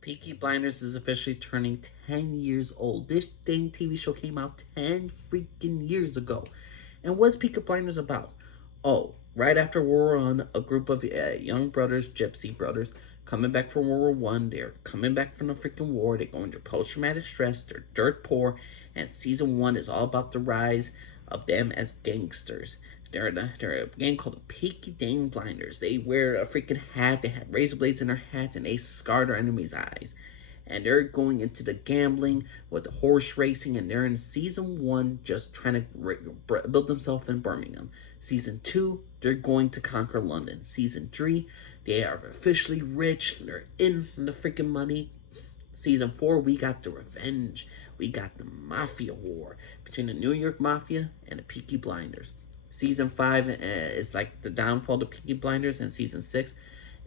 Peaky Blinders is officially turning 10 years old. This dang TV show came out 10 freaking years ago. And what's Peaky Blinders about? Oh, right after World War One, a group of young brothers, gypsy brothers, coming back from World War One. They're coming back from the freaking war. They're going through post-traumatic stress. They're dirt poor. And season one is all about the rise of them as gangsters. They're a gang called the Peaky Dang Blinders. They wear a freaking hat. They have razor blades in their hats, and they scar their enemies' eyes. And they're going into the gambling with the horse racing, and they're in season one just trying to build themselves in Birmingham. Season two, they're going to conquer London. Season three, they are officially rich. They're in the freaking money. Season four, we got the revenge. We got the mafia war between the New York Mafia and the Peaky Blinders. Season five is like the downfall of the Peaky Blinders, and season six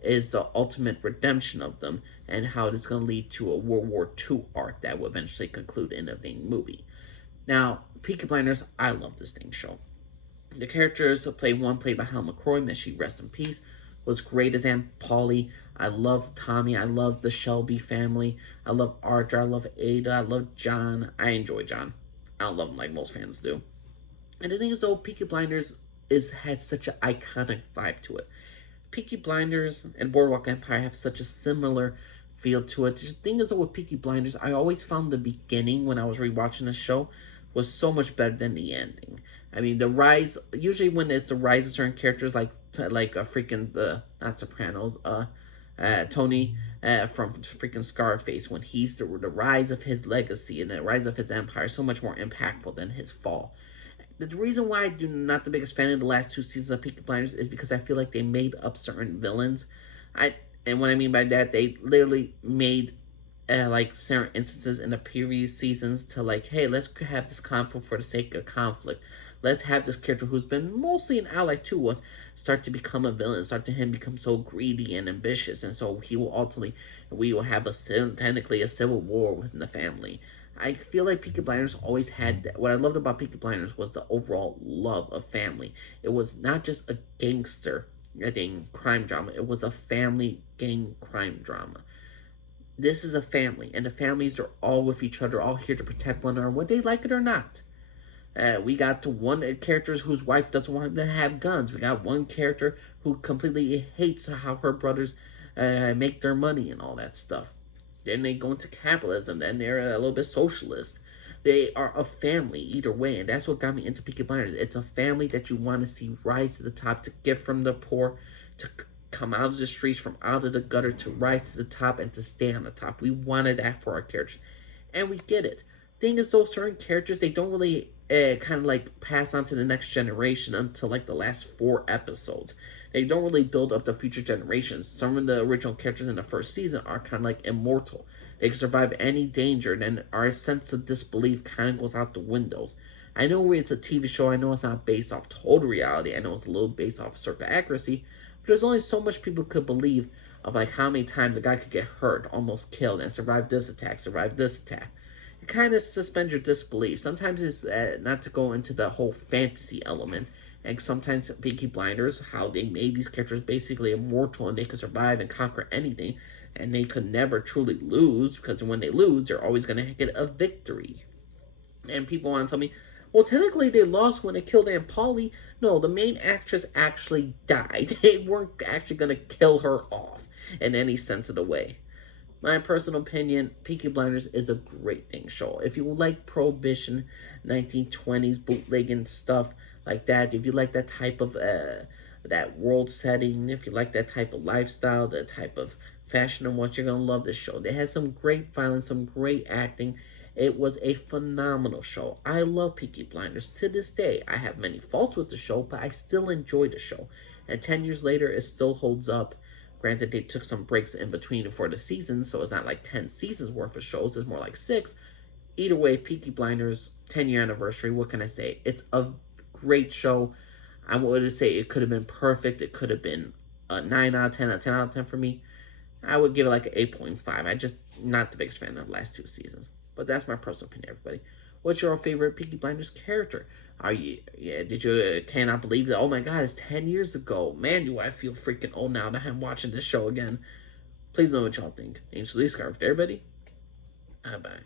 is the ultimate redemption of them and how it's going to lead to a World War II arc that will eventually conclude in a main movie. Now, Peaky Blinders, I love this thing show. The characters played by Helen McCrory, may she rest in peace, was great as Aunt Polly. I love Tommy. I love the Shelby family. I love Arthur. I love Ada. I love John. I enjoy John. I don't love him like most fans do. And the thing is, though, Peaky Blinders has such an iconic vibe to it. Peaky Blinders and Boardwalk Empire have such a similar feel to it. The thing is, though, with Peaky Blinders, I always found the beginning when I was rewatching the show was so much better than the ending. I mean, the rise usually when it's the rise of certain characters like a freaking the not Sopranos, Tony from freaking Scarface when he's the rise of his legacy and the rise of his empire is so much more impactful than his fall. The reason why I do not the biggest fan of the last two seasons of Peaky Blinders is because I feel like they made up certain villains. I and what I mean by that, they literally made like certain instances in the previous seasons to like, hey, let's have this conflict for the sake of conflict. Let's have this character who's been mostly an ally to us start to become a villain, start to him become so greedy and ambitious, and so he will ultimately we will have a technically a civil war within the family. I feel like Peaky Blinders always had that. What I loved about Peaky Blinders was the overall love of family. It was not just a gangster, a gang crime drama. It was a family gang crime drama. This is a family, and the families are all with each other, all here to protect one another, whether they like it or not. We got to one character whose wife doesn't want to have guns. We got one character who completely hates how her brothers make their money and all that stuff. Then they go into capitalism. Then they're a little bit socialist. They are a family either way, and that's what got me into Peaky Blinders. It's a family that you want to see rise to the top, to get from the poor, to come out of the streets, from out of the gutter, to rise to the top and to stay on the top. We wanted that for our characters, and we get it. Thing is, those certain characters they don't really kind of like pass on to the next generation until like the last four episodes. They don't really build up the future generations. Some of the original characters in the first season are kind of like immortal. They can survive any danger, and then our sense of disbelief kind of goes out the windows. I know it's a TV show. I know it's not based off total reality. I know it's a little based off circle accuracy, but there's only so much people could believe of like how many times a guy could get hurt, almost killed, and survive this attack, survive this attack. It kind of suspends your disbelief. Sometimes it's not to go into the whole fantasy element, and sometimes Peaky Blinders, how they made these characters basically immortal and they could survive and conquer anything, and they could never truly lose because when they lose, they're always going to get a victory. And people want to tell me, well, technically they lost when they killed Aunt Polly. No, the main actress actually died. They weren't actually going to kill her off in any sense of the way. My personal opinion, Peaky Blinders is a great thing show. If you like Prohibition, 1920s bootlegging stuff like that, if you like that type of that world setting, if you like that type of lifestyle, that type of fashion and what you're gonna love this show. It has some great violence, some great acting. It was a phenomenal show. I love Peaky Blinders to this day. I have many faults with the show, but I still enjoy the show. And 10 years later, it still holds up. Granted, they took some breaks in between for the seasons, so it's not like 10 seasons worth of shows, it's more like 6. Either way, Peaky Blinders, 10-year anniversary, what can I say? It's a great show. I would say it could have been perfect. It could have been a 9 out of 10, a 10 out of 10 for me. I would give it like an 8.5. I just not the biggest fan of the last two seasons. But that's my personal opinion, everybody. What's your favorite Peaky Blinders character? Are you did you cannot believe that? Oh my god, it's 10 years ago. Man, do I feel freaking old now that I'm watching this show again. Please know what y'all think. Thanks for this scarf, everybody. Bye bye.